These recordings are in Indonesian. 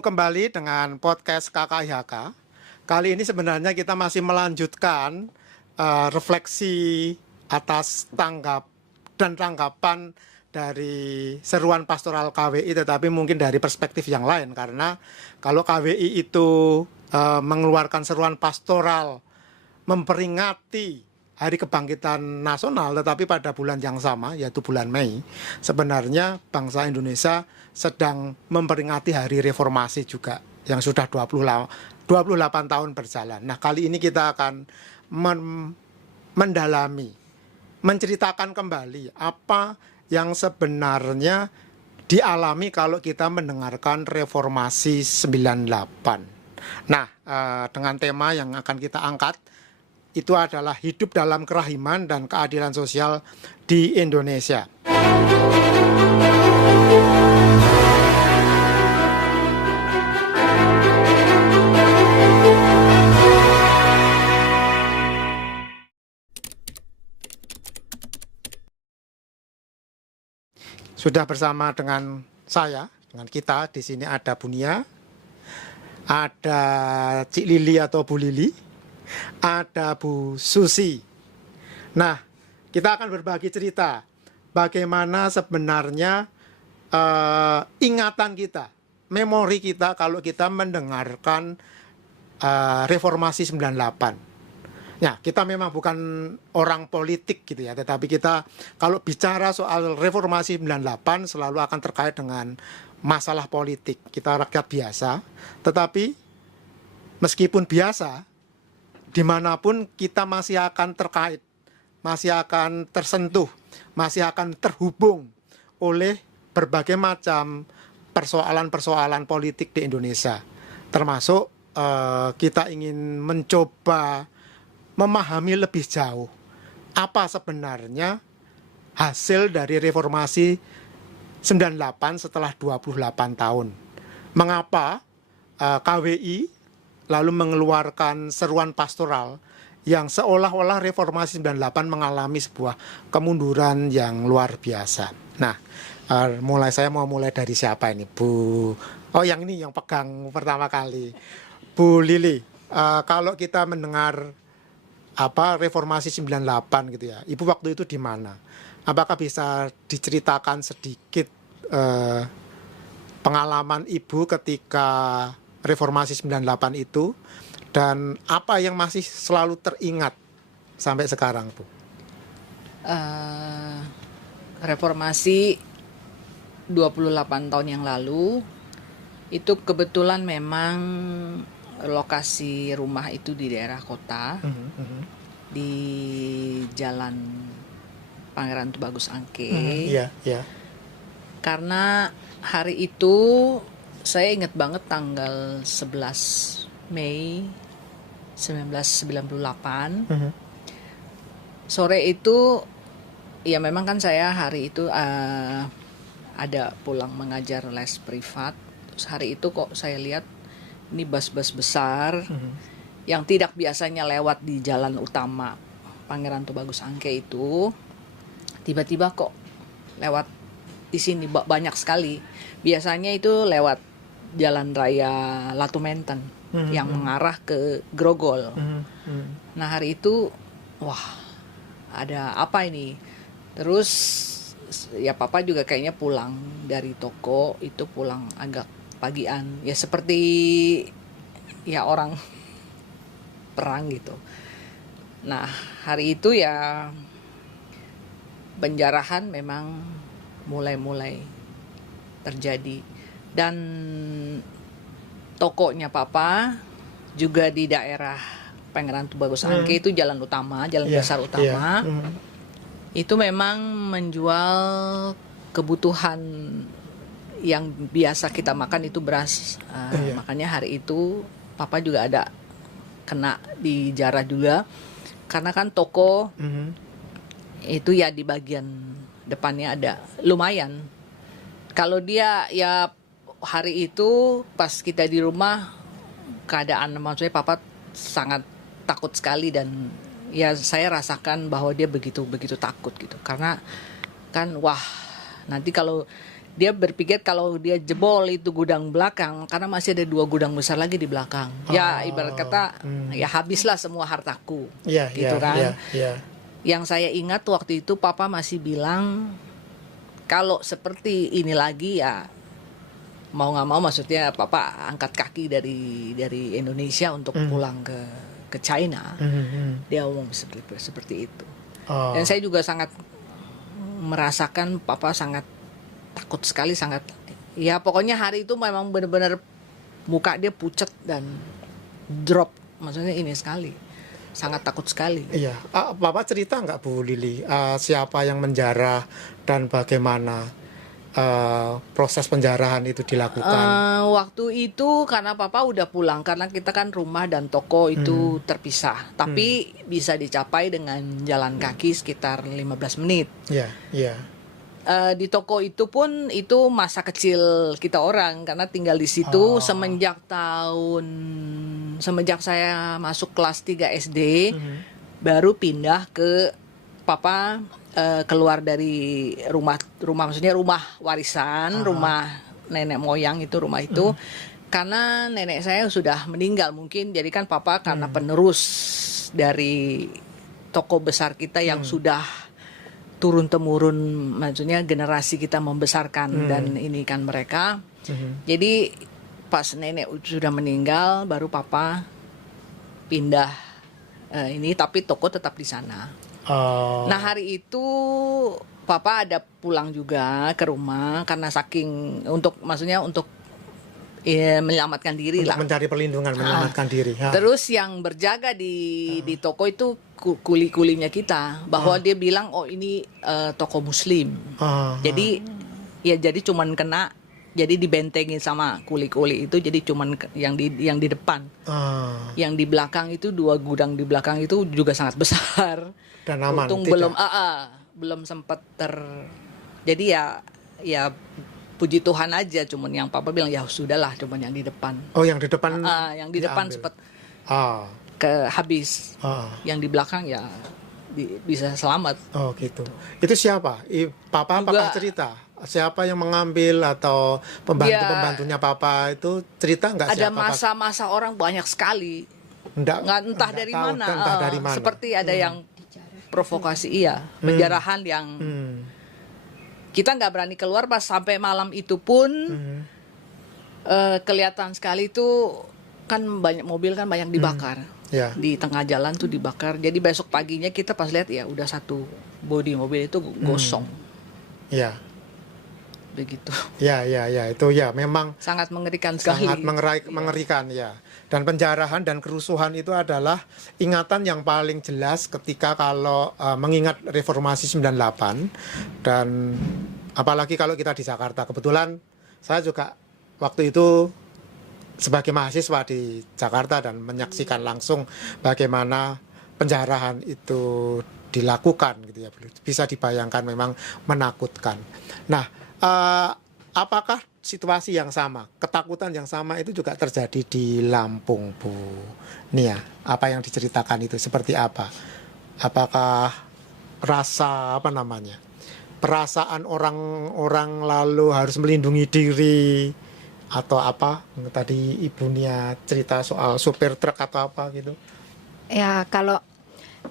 Bertemu kembali dengan podcast KKIHK. Kali ini sebenarnya kita masih melanjutkan refleksi atas tanggapan dari seruan pastoral KWI, tetapi mungkin dari perspektif yang lain, karena kalau KWI itu mengeluarkan seruan pastoral memperingati Hari Kebangkitan Nasional, tetapi pada bulan yang sama, yaitu bulan Mei, sebenarnya bangsa Indonesia sedang memperingati Hari Reformasi juga, yang sudah 28 tahun berjalan. Nah, kali ini kita akan mendalami, menceritakan kembali apa yang sebenarnya dialami kalau kita mendengarkan Reformasi 98. Nah, dengan tema yang akan kita angkat, itu adalah hidup dalam kerahiman dan keadilan sosial di Indonesia. Sudah bersama dengan saya, dengan kita, di sini ada Bunia, ada Cik Lili atau Bu Lili, ada Bu Susi. Nah, kita akan berbagi cerita bagaimana sebenarnya ingatan kita, memori kita kalau kita mendengarkan Reformasi 98. Nah, kita memang bukan orang politik gitu ya, tetapi kita kalau bicara soal Reformasi 98 selalu akan terkait dengan masalah politik. Kita rakyat biasa, tetapi meskipun biasa, dimanapun kita masih akan terkait, masih akan tersentuh, masih akan terhubung oleh berbagai macam persoalan-persoalan politik di Indonesia. Termasuk kita ingin mencoba memahami lebih jauh apa sebenarnya hasil dari Reformasi 98 setelah 28 tahun. Mengapa KWI lalu mengeluarkan seruan pastoral yang seolah-olah Reformasi 98 mengalami sebuah kemunduran yang luar biasa. Nah, saya mau mulai dari siapa ini, Bu? Oh, yang ini yang pegang pertama kali, Bu Lili. Kalau kita mendengar Reformasi 98 gitu ya, Ibu waktu itu di mana? Apakah bisa diceritakan sedikit pengalaman Ibu ketika Reformasi 98 itu, dan apa yang masih selalu teringat sampai sekarang, Bu? Reformasi 28 tahun yang lalu itu kebetulan memang lokasi rumah itu di daerah kota, di Jalan Pangeran Tubagus Angke. Karena hari itu saya ingat banget tanggal 11 Mei 1998. Sore itu ya memang kan saya hari itu ada pulang mengajar les privat. Terus hari itu kok saya lihat ini bus-bus besar yang tidak biasanya lewat di jalan utama Pangeran Tubagus Angke itu, tiba-tiba kok lewat di sini banyak sekali. Biasanya itu lewat Jalan Raya Latu Menten yang mengarah ke Grogol. Nah, hari itu wah, ada apa ini? Terus ya papa juga kayaknya pulang dari toko itu, pulang agak pagian. Ya seperti ya orang perang gitu. Nah, hari itu ya penjarahan memang mulai terjadi. Dan tokonya papa juga di daerah Pangeran Tubagus Angke itu jalan utama, jalan besar utama. Itu memang menjual kebutuhan yang biasa kita makan, itu beras. Makanya hari itu papa juga ada kena dijarah juga, karena kan toko itu ya di bagian depannya ada lumayan. Kalau dia ya hari itu pas kita di rumah, keadaan maksudnya papa sangat takut sekali, dan ya saya rasakan bahwa dia begitu takut gitu, karena kan wah, nanti kalau dia berpikir kalau dia jebol itu gudang belakang, karena masih ada 2 gudang besar lagi di belakang. Ya ibarat kata ya habislah semua hartaku, Iya, gitu iya, kan. iya, iya. Yang saya ingat waktu itu papa masih bilang kalau seperti ini lagi ya mau nggak mau, maksudnya papa angkat kaki dari Indonesia untuk pulang ke China. Dia ngomong seperti itu. Oh. Dan saya juga sangat merasakan papa sangat takut sekali, sangat ya pokoknya hari itu memang benar-benar muka dia pucat dan drop, maksudnya ini sekali, sangat takut sekali. Iya, Bapak cerita nggak Bu Lili, siapa yang menjarah dan bagaimana proses penjarahan itu dilakukan? Waktu itu karena papa udah pulang, karena kita kan rumah dan toko itu terpisah, tapi bisa dicapai dengan jalan kaki sekitar 15 menit. Iya, iya. Di toko itu pun itu masa kecil kita orang, karena tinggal di situ semenjak saya masuk kelas 3 SD, baru pindah ke papa keluar dari rumah maksudnya rumah warisan, rumah nenek moyang itu, rumah itu karena nenek saya sudah meninggal mungkin, jadi kan papa karena penerus dari toko besar kita yang sudah turun temurun, maksudnya generasi kita membesarkan dan ini kan mereka. Jadi pas nenek sudah meninggal baru papa pindah ini, tapi toko tetap di sana. Nah hari itu papa ada pulang juga ke rumah karena saking maksudnya untuk menyelamatkan diri Untuk lah, mencari perlindungan, menyelamatkan diri. Terus yang berjaga di toko itu kuli-kulinya kita, bahwa dia bilang oh ini toko muslim. Jadi ya jadi cuman kena, jadi dibentengin sama kuli-kuli itu, jadi cuman yang di depan. Yang di belakang itu 2 gudang di belakang itu juga sangat besar. Dan aman. Untung belum sempat jadi ya puji Tuhan aja, cuman yang papa bilang ya sudahlah, cuman yang di depan. Oh, yang di depan. Yang di depan sempat habis. Yang di belakang ya bisa selamat. Oh gitu. Itu siapa? Papa apakah cerita? Siapa yang mengambil atau pembantunya papa itu cerita nggak? Ada siapa? masa-masa orang banyak sekali. Entah dari mana. Entah dari mana. Seperti ada yang provokasi, penjarahan yang kita nggak berani keluar, pas sampai malam itu pun kelihatan sekali tuh kan banyak mobil kan banyak dibakar. Di tengah jalan tuh dibakar. Jadi besok paginya kita pas lihat ya udah satu bodi mobil itu gosong. Ya. Begitu. Ya itu ya memang sangat mengerikan sekali. Sangat mengerikan ya. Dan penjarahan dan kerusuhan itu adalah ingatan yang paling jelas ketika kalau mengingat reformasi 98, dan apalagi kalau kita di Jakarta. Kebetulan saya juga waktu itu sebagai mahasiswa di Jakarta dan menyaksikan langsung bagaimana penjarahan itu dilakukan gitu ya. Bisa dibayangkan memang menakutkan. Nah, apakah situasi yang sama, ketakutan yang sama itu juga terjadi di Lampung, Bu Nia? Apa yang diceritakan itu seperti apa? Apakah perasaan orang-orang lalu harus melindungi diri atau apa? Tadi Ibu Nia cerita soal supir truk atau apa gitu. Ya kalau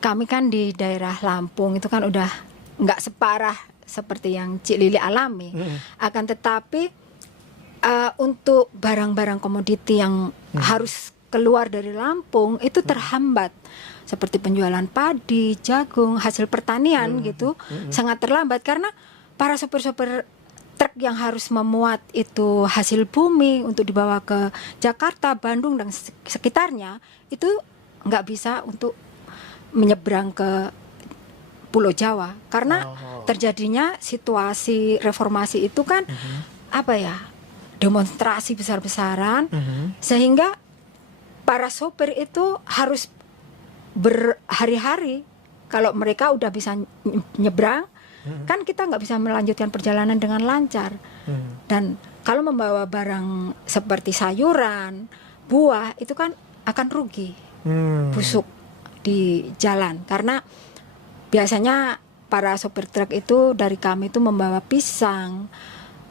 kami kan di daerah Lampung itu kan udah nggak separah seperti yang Cik Lili alami. Akan tetapi untuk barang-barang komoditi yang harus keluar dari Lampung itu terhambat, seperti penjualan padi, jagung, hasil pertanian gitu sangat terlambat karena para sopir-sopir truk yang harus memuat itu hasil bumi untuk dibawa ke Jakarta, Bandung dan sekitarnya itu nggak bisa untuk menyeberang ke Pulau Jawa karena terjadinya situasi reformasi itu kan demonstrasi besar-besaran sehingga para sopir itu harus berhari-hari. Kalau mereka udah bisa nyebrang kan kita nggak bisa melanjutkan perjalanan dengan lancar. Dan kalau membawa barang seperti sayuran, buah itu kan akan rugi, busuk di jalan karena biasanya para sopir truk itu dari kami itu membawa pisang,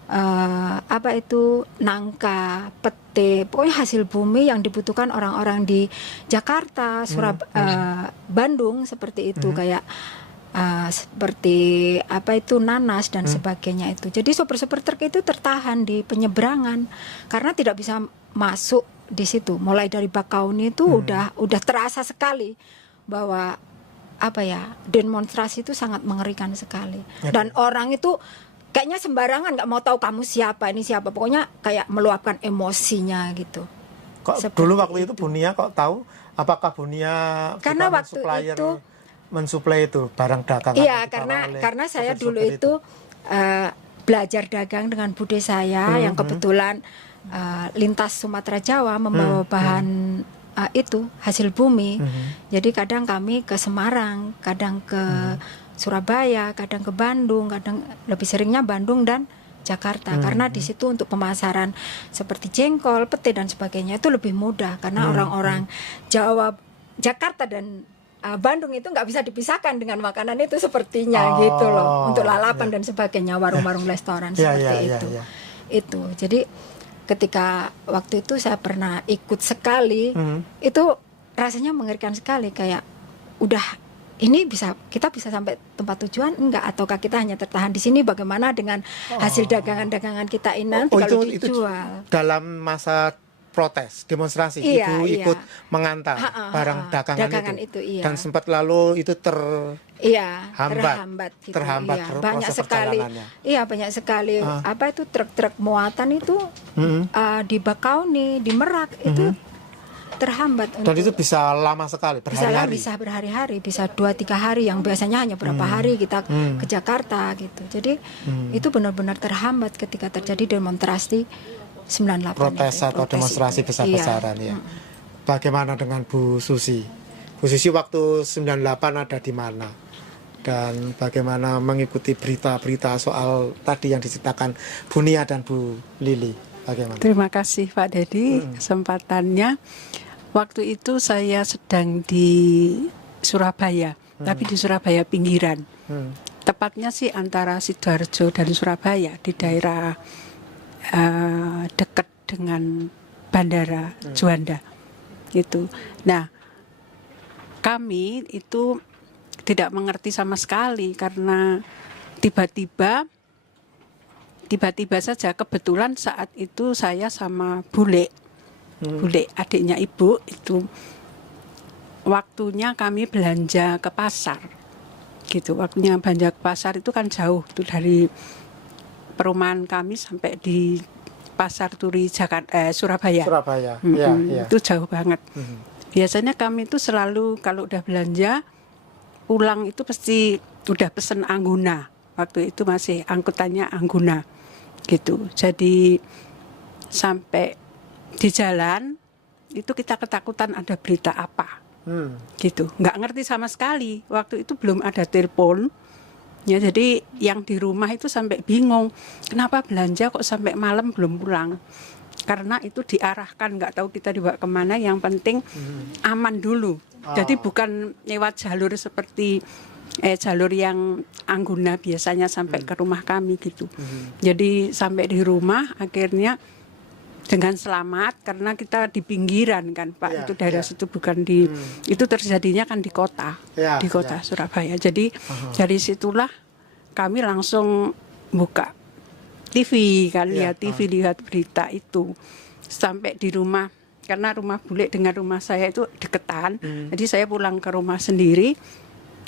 apa itu nangka, pete, pokoknya hasil bumi yang dibutuhkan orang-orang di Jakarta, Bandung seperti itu, kayak seperti apa itu nanas dan sebagainya itu. Jadi sopir-sopir truk itu tertahan di penyeberangan karena tidak bisa masuk di situ. Mulai dari Bakauni itu udah terasa sekali bahwa apa ya, demonstrasi itu sangat mengerikan sekali. Dan orang itu kayaknya sembarangan, nggak mau tahu kamu siapa, ini siapa, pokoknya kayak meluapkan emosinya gitu. Kok Seperti dulu waktu itu Bunia kok tahu apakah Bunia karena juga waktu itu mensuplai itu barang dagangan? iya, karena saya dulu itu belajar dagang dengan bude saya yang kebetulan lintas Sumatera Jawa membawa bahan itu hasil bumi. Jadi kadang kami ke Semarang, kadang ke Surabaya, kadang ke Bandung, kadang lebih seringnya Bandung dan Jakarta, karena di situ untuk pemasaran seperti jengkol, pete dan sebagainya itu lebih mudah karena orang-orang Jawa, Jakarta dan Bandung itu nggak bisa dipisahkan dengan makanan itu sepertinya gitu loh, untuk lalapan dan sebagainya, warung-warung restoran seperti itu. Itu jadi ketika waktu itu saya pernah ikut sekali, itu rasanya mengerikan sekali, kayak udah ini kita bisa sampai tempat tujuan enggak, ataukah kita hanya tertahan di sini, bagaimana dengan hasil dagangan-dagangan kita ini nanti kalau dijual. Itu dalam masa protes, demonstrasi, ibu ikut mengantar barang dagangan itu. Dan sempat lalu itu terhambat gitu. Banyak sekali. Iya, banyak sekali apa itu truk-truk muatan itu di Bakauni, di Merak itu terhambat. Dan itu bisa lama sekali, berhari-hari. Bisa berhari-hari, bisa 2-3 hari, yang biasanya hanya berapa hari kita ke Jakarta gitu. Jadi itu benar-benar terhambat ketika terjadi demonstrasi 98 protes atau demonstrasi besar-besaran ya. Bagaimana dengan Bu Susi? Bu Susi waktu 98 ada di mana? Dan bagaimana mengikuti berita-berita soal tadi yang diceritakan Bu Nia dan Bu Lili? Bagaimana? Terima kasih Pak Dedi kesempatannya. Waktu itu saya sedang di Surabaya, tapi di Surabaya pinggiran. Tepatnya sih antara Sidoarjo dan Surabaya, di daerah dekat dengan Bandara Juanda itu. Nah, kami itu tidak mengerti sama sekali karena tiba-tiba saja kebetulan saat itu saya sama Bule adiknya ibu itu waktunya kami belanja ke pasar gitu. Waktunya belanja ke pasar itu kan jauh tuh dari perumahan kami sampai di Pasar Turi Surabaya. Ya. Itu jauh banget. Biasanya kami itu selalu kalau udah belanja pulang itu pasti udah pesen Angguna. Waktu itu masih angkutannya Angguna gitu. Jadi sampai di jalan itu kita ketakutan ada berita apa gitu. Nggak ngerti sama sekali. Waktu itu belum ada telepon. Ya, jadi yang di rumah itu sampai bingung, kenapa belanja kok sampai malam belum pulang? Karena itu diarahkan, nggak tahu kita dibawa kemana, yang penting aman dulu. Jadi bukan lewat jalur seperti jalur yang Angguna biasanya sampai ke rumah kami gitu. Jadi sampai di rumah akhirnya dengan selamat karena kita di pinggiran kan Pak, itu daerah situ bukan di itu terjadinya kan di kota, di kota Surabaya. Jadi dari situlah kami langsung buka TV kan, lihat TV, lihat berita itu sampai di rumah karena rumah Bule dengan rumah saya itu deketan. Jadi saya pulang ke rumah sendiri.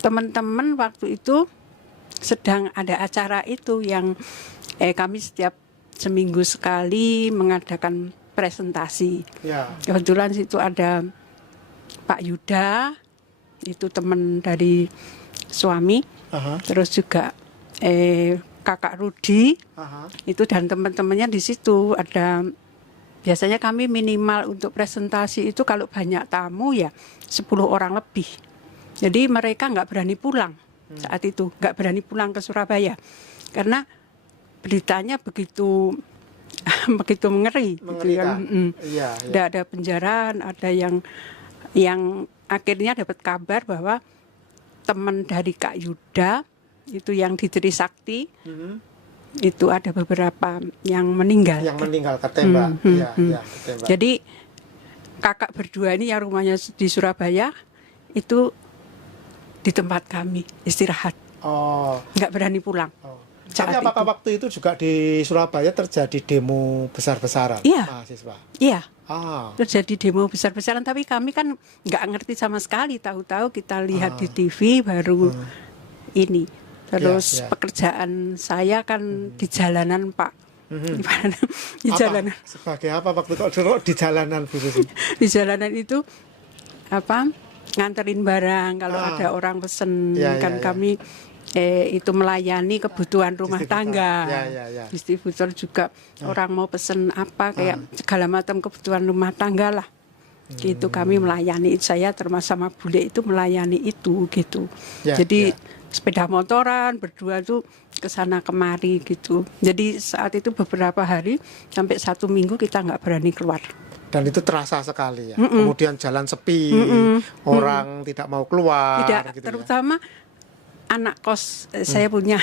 Teman-teman waktu itu sedang ada acara itu yang kami setiap seminggu sekali mengadakan presentasi. Kebetulan situ ada Pak Yuda, itu teman dari suami, terus juga Kakak Rudi, itu dan teman-temannya di situ ada. Biasanya kami minimal untuk presentasi itu kalau banyak tamu ya 10 orang lebih. Jadi mereka nggak berani pulang saat itu, nggak berani pulang ke Surabaya karena beritanya begitu mengeri gitu ya. Ada penjaraan, ada yang akhirnya dapat kabar bahwa teman dari Kak Yuda itu yang di Trisakti itu ada beberapa yang meninggal. Yang meninggal ketembak. Iya, iya, ketembak. Jadi kakak berdua ini yang rumahnya di Surabaya itu di tempat kami istirahat, Oh. nggak berani pulang. Oh. Saat Tapi apakah itu. waktu itu juga di Surabaya terjadi demo besar-besaran Iya. mahasiswa? Iya, Ah. terjadi demo besar-besaran, tapi kami kan nggak ngerti sama sekali. Tahu-tahu kita lihat di TV baru ini. Terus Iya, iya. pekerjaan saya kan di jalanan, Pak. Gimana? Di jalanan. Sebagai apa waktu itu di jalanan Bu Susi? Di jalanan itu apa? Nganterin barang kalau ada orang pesen. Iya, Kan iya, iya. kami itu melayani kebutuhan rumah Distributor. tangga. Iya, iya, iya. Distributor juga orang mau pesen apa kayak segala macam kebutuhan rumah tangga lah. Gitu kami melayani, saya termasuk sama bule itu melayani itu gitu. Ya, Jadi ya. sepeda motoran berdua tuh ke sana kemari gitu. Jadi saat itu beberapa hari sampai 1 minggu kita nggak berani keluar. Dan itu terasa sekali ya. Kemudian jalan sepi, orang tidak mau keluar. Tidak, gitu terutama anak kos saya punya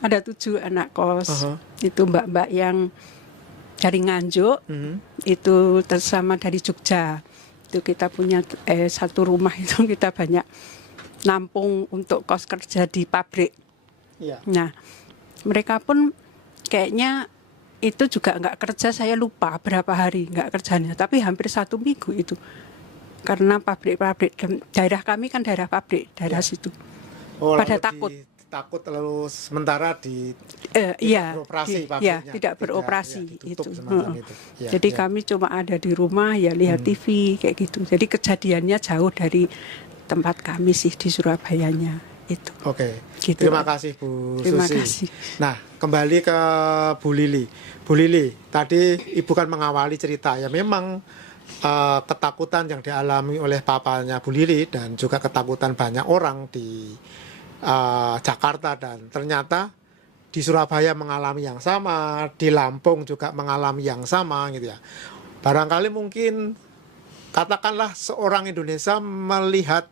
ada 7 anak kos. Itu mbak-mbak yang dari Nganjuk, itu tersama dari Jogja. Itu kita punya satu rumah itu kita banyak nampung untuk kos kerja di pabrik. Ya. Nah, mereka pun kayaknya itu juga nggak kerja, saya lupa berapa hari nggak kerjanya, tapi hampir 1 minggu itu. Karena pabrik-pabrik, daerah kami kan daerah pabrik, daerah situ. Oh, Pada lalu takut. Takut lalu sementara Iya, beroperasi iya, pabriknya. tidak beroperasi Iya, ditutup itu. semacam itu. Ya, Jadi ya. kami cuma ada di rumah ya lihat TV kayak gitu. Jadi kejadiannya jauh dari tempat kami sih di Surabayanya itu. Oke, Gitu. terima kasih Bu Terima Susi. kasih. Nah, kembali ke Bu Lili. Bu Lili, tadi Ibu kan mengawali cerita ya memang ketakutan yang dialami oleh papanya Bu Lili dan juga ketakutan banyak orang di Jakarta dan ternyata di Surabaya mengalami yang sama, di Lampung juga mengalami yang sama gitu ya. Barangkali mungkin katakanlah seorang Indonesia melihat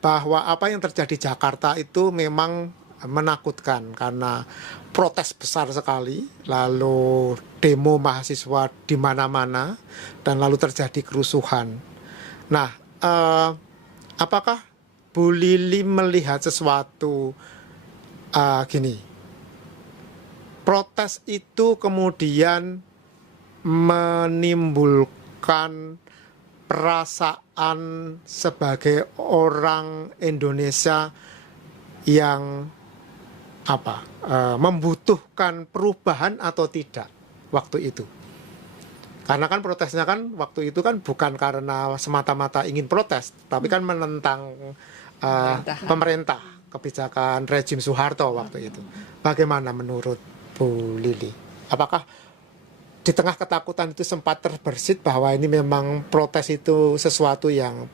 bahwa apa yang terjadi di Jakarta itu memang menakutkan karena protes besar sekali, lalu demo mahasiswa di mana-mana dan lalu terjadi kerusuhan. Nah, apakah Bu Lili melihat sesuatu gini, protes itu kemudian menimbulkan perasaan sebagai orang Indonesia yang membutuhkan perubahan atau tidak waktu itu? Karena kan protesnya kan waktu itu kan bukan karena semata-mata ingin protes, tapi kan menentang pemerintah, kebijakan rejim Soeharto waktu itu. Bagaimana menurut Bu Lili? Apakah di tengah ketakutan itu sempat terbersit bahwa ini memang protes itu sesuatu yang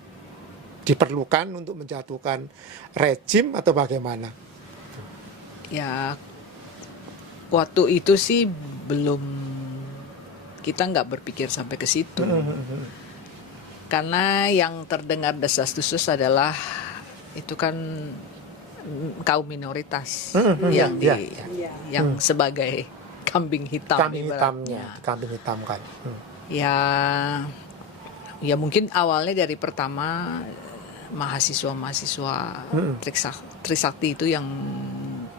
diperlukan untuk menjatuhkan rejim atau bagaimana? Ya, waktu itu sih belum, kita nggak berpikir sampai ke situ. Karena yang terdengar desas-desus adalah itu kan kaum minoritas yang sebagai kambing hitam. Kambing hitamnya, kambing hitam kan. Ya mungkin awalnya dari pertama mahasiswa Trisakti itu yang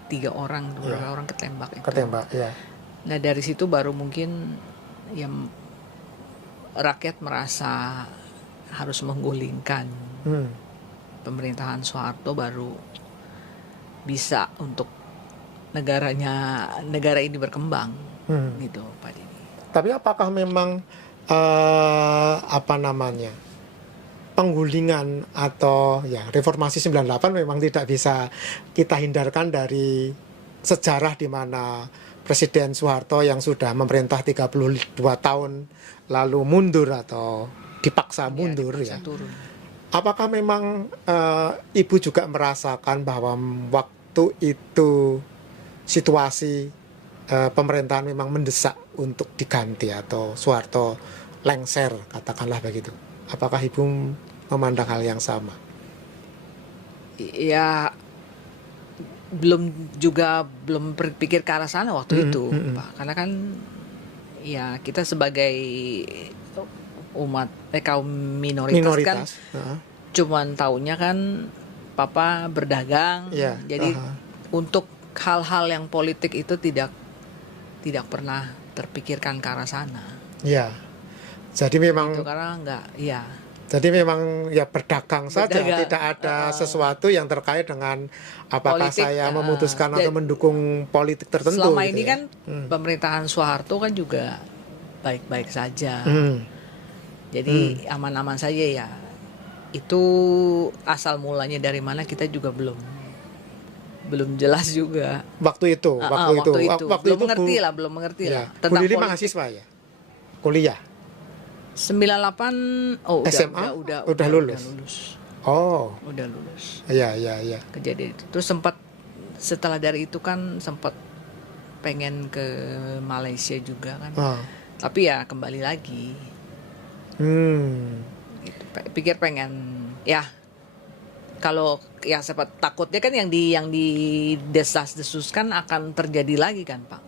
3 orang, beberapa orang ketembak itu. Ketembak, ya. Nah dari situ baru mungkin ya rakyat merasa harus menggulingkan pemerintahan Soeharto, baru bisa untuk negara ini berkembang gitu Pak Dini. Tapi apakah memang penggulingan atau ya reformasi 98 memang tidak bisa kita hindarkan dari sejarah di mana Presiden Soeharto yang sudah memerintah 32 tahun lalu mundur atau dipaksa mundur dipaksa ya. turun. Apakah memang Ibu juga merasakan bahwa waktu itu situasi pemerintahan memang mendesak untuk diganti atau Soeharto lengser, katakanlah begitu? Apakah Ibu memandang hal yang sama? Ya belum berpikir ke arah sana waktu itu, Pak. Karena kan ya kita sebagai umat kaum minoritas kan cuman taunya kan papa berdagang. Jadi untuk hal-hal yang politik itu tidak pernah terpikirkan ke arah sana. Ya. Jadi memang itu karena enggak, ya. Jadi memang ya berdagang saja, tidak ada sesuatu yang terkait dengan apakah politik, saya memutuskan atau mendukung politik tertentu. Selama gitu ini ya. kan pemerintahan Soeharto kan juga baik-baik saja. Jadi aman-aman saja ya. Itu asal mulanya dari mana kita juga belum jelas juga. Waktu itu. Belum mengerti lah. Bu Lili mahasiswa ya? Kuliah? 98 SMA udah lulus. Oh. Udah lulus. Iya. Kejadian itu. Terus setelah dari itu kan sempat pengen ke Malaysia juga kan. Tapi ya kembali lagi. Gitu. Pikir pengen ya kalau ya sempat takutnya kan yang di desas-desus kan akan terjadi lagi kan, Pak.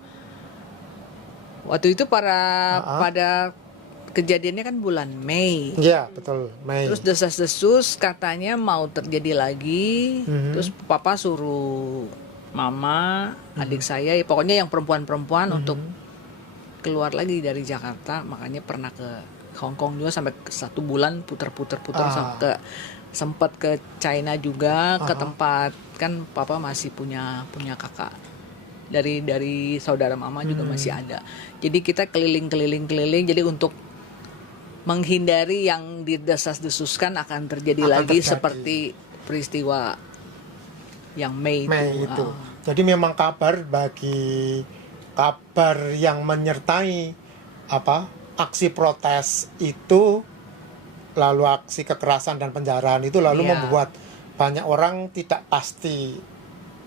Waktu itu pada kejadiannya kan bulan Mei. Iya, betul, Mei. Terus desas-desus katanya mau terjadi lagi. Terus papa suruh mama, adik saya, ya pokoknya yang perempuan-perempuan untuk keluar lagi dari Jakarta. Makanya pernah ke Hong Kong juga sampai 1 bulan putar-putar sempat ke China juga, ke tempat kan papa masih punya kakak. Dari saudara mama juga masih ada. Jadi kita keliling. Jadi untuk menghindari yang didesas-desuskan akan terjadi lagi seperti peristiwa yang Mei itu. Jadi memang kabar yang menyertai aksi protes itu, lalu aksi kekerasan dan penjarahan itu lalu membuat banyak orang tidak pasti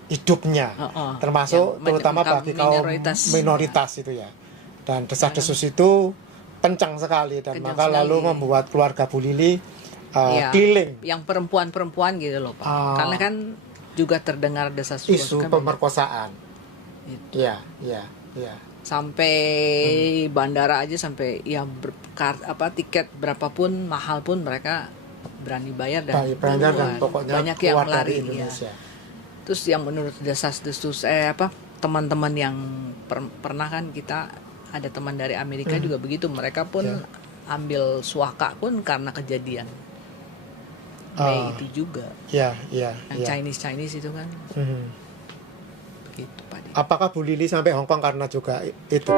hidupnya, termasuk terutama bagi kaum minoritas itu ya. Dan desas-desus itu kencang sekali dan maka lalu membuat keluarga Bu Lili keliling. Yang perempuan-perempuan gitu loh, Pak. Karena kan juga terdengar desas-desus isu pemerkosaan. Iya. Sampai bandara aja sampai ya tiket berapapun mahal pun mereka berani bayar dan pokoknya banyak yang lari dari Indonesia. Terus yang menurut desas-desus teman-teman yang pernah kan kita ada teman dari Amerika juga begitu, mereka pun ambil suaka pun karena kejadian Mei itu juga. Yang Chinese itu kan. Begitu, Pak. Apakah Bu Lili sampai Hong Kong karena juga itu?